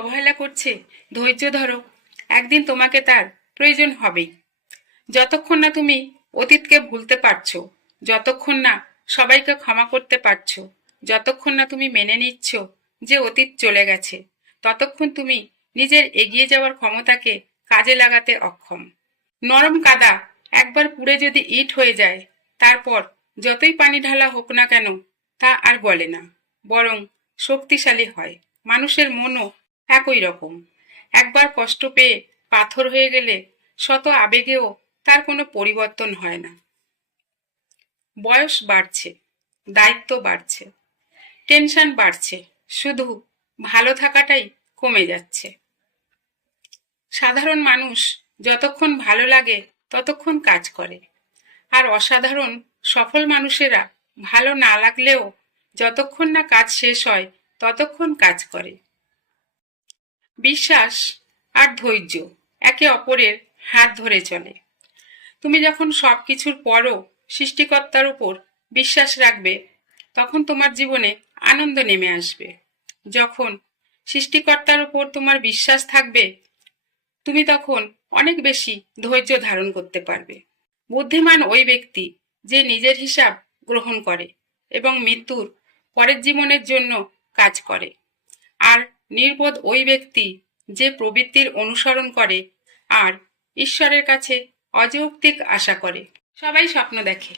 অবহেলা করছে, ধৈর্য ধরো, একদিন তোমাকে তার প্রয়োজন হবেই। যতক্ষণ না তুমি অতীতকে ভুলতে পারছো, যতক্ষণ না সবাইকে ক্ষমা করতে পারছো, যতক্ষণ না তুমি মেনে নিচ্ছ যে অতীত চলে গেছে, ততক্ষণ তুমি নিজের এগিয়ে যাওয়ার ক্ষমতাকে কাজে লাগাতে অক্ষম। নরম কাদা একবার পুড়ে যদি ইট হয়ে যায়, তারপর যতই পানি ঢালা হোক না কেন তা আর গলে না, বরং শক্তিশালী হয়। মানুষের মনও একই রকম। একবার কষ্ট পেয়ে পাথর হয়ে গেলে শত আবেগেও তার কোনো পরিবর্তন হয় না। বয়স বাড়ছে, দায়িত্ব বাড়ছে, টেনশন বাড়ছে, শুধু ভালো থাকাটাই কমে যাচ্ছে। সাধারণ মানুষ যতক্ষণ ভালো লাগে ততক্ষণ কাজ করে, আর অসাধারণ সফল মানুষেরা ভালো না লাগলেও যতক্ষণ না কাজ শেষ হয় ততক্ষণ কাজ করে। বিশ্বাস আর ধৈর্য একে অপরের হাত ধরে চলে। তুমি যখন সবকিছুর পরও সৃষ্টিকর্তার উপর বিশ্বাস রাখবে, তখন তোমার জীবনে আনন্দ নেমে আসবে। যখন সৃষ্টিকর্তার উপর তোমার বিশ্বাস থাকবে, তুমি তখন অনেক বেশি ধৈর্য ধারণ করতে পারবে। বুদ্ধিমান ওই ব্যক্তি যে নিজের হিসাব গ্রহণ করে এবং মৃত্যুর পরের জীবনের জন্য কাজ করে, আর নির্বোধ ওই ব্যক্তি যে প্রবৃত্তির অনুসরণ করে আর ঈশ্বরের কাছে অযৌক্তিক আশা করে। সবাই স্বপ্ন দেখে।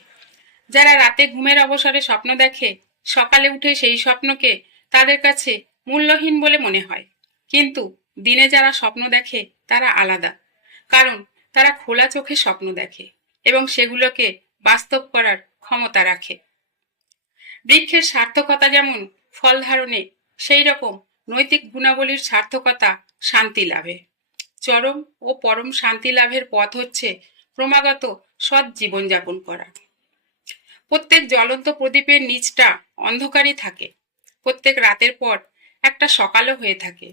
যারা রাতে ঘুমের অবসরে স্বপ্ন দেখে, সকালে উঠে সেই স্বপ্নকে তাদের কাছে মূল্যহীন বলে মনে হয়। কিন্তু দিনে যারা স্বপ্ন দেখে তারা আলাদা, কারণ তারা খোলা চোখে স্বপ্ন দেখে এবং সেগুলোকে বাস্তব করার ক্ষমতা রাখে। বৃক্ষের সার্থকতা যেমন ফল ধারণে, সেই রকম নৈতিক গুণাবলীর সার্থকতা শান্তি লাভে। চরম ও পরম শান্তি লাভের পথ হচ্ছে ক্রমাগত সৎ জীবনযাপন করা। প্রত্যেক জ্বলন্ত প্রদীপের নিচটা অন্ধকারই থাকে। প্রত্যেক রাতের পর একটা সকালও হয়ে থাকে।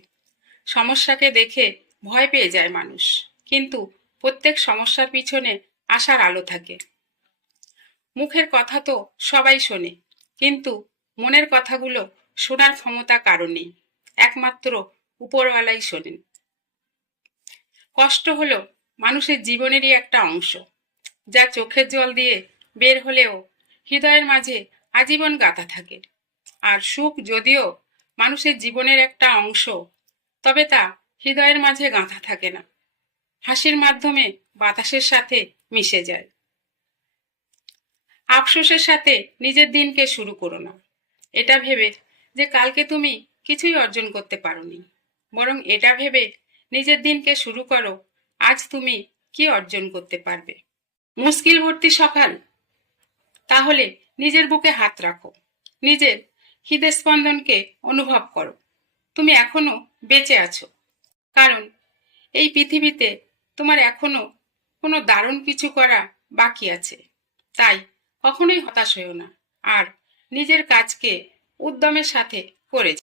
সমস্যাকে দেখে ভয় পেয়ে যায় মানুষ, কিন্তু প্রত্যেক সমস্যার পিছনে আশার আলো থাকে। মুখের কথা তো সবাই শোনে, কিন্তু মনের কথাগুলো শোনার ক্ষমতা কারো নেই, একমাত্র উপরওয়ালাই শোনেন। কষ্ট হলো মানুষের জীবনেরই একটা অংশ, যা চোখের জল দিয়ে বের হলেও হৃদয়ের মাঝে আজীবন গাঁথা থাকে। আর সুখ যদিও মানুষের জীবনের একটা অংশ, তবে তা হৃদয়ের মাঝে গাঁথা থাকে না, হাসির মাধ্যমে বাতাসের সাথে মিশে যায়। আফসোসের সাথে নিজের দিনকে শুরু করো না, এটা ভেবে যে কালকে তুমি কিছুই অর্জন করতে পারোনি, বরং এটা ভেবে নিজের দিনকে শুরু করো আজ তুমি কি অর্জন করতে পারবে। মুশকিল ভর্তি সকাল, তাহলে নিজের বুকে হাত রাখো, নিজের হৃদস্পন্দনকে অনুভব করো। তুমি এখনো বেঁচে আছো, কারণ এই পৃথিবীতে তোমার এখনো কোনো দারুণ কিছু করা বাকি আছে। তাই কখনোই হতাশ হইও না, আর নিজের কাজকে উদ্যমের সাথে করে যাও।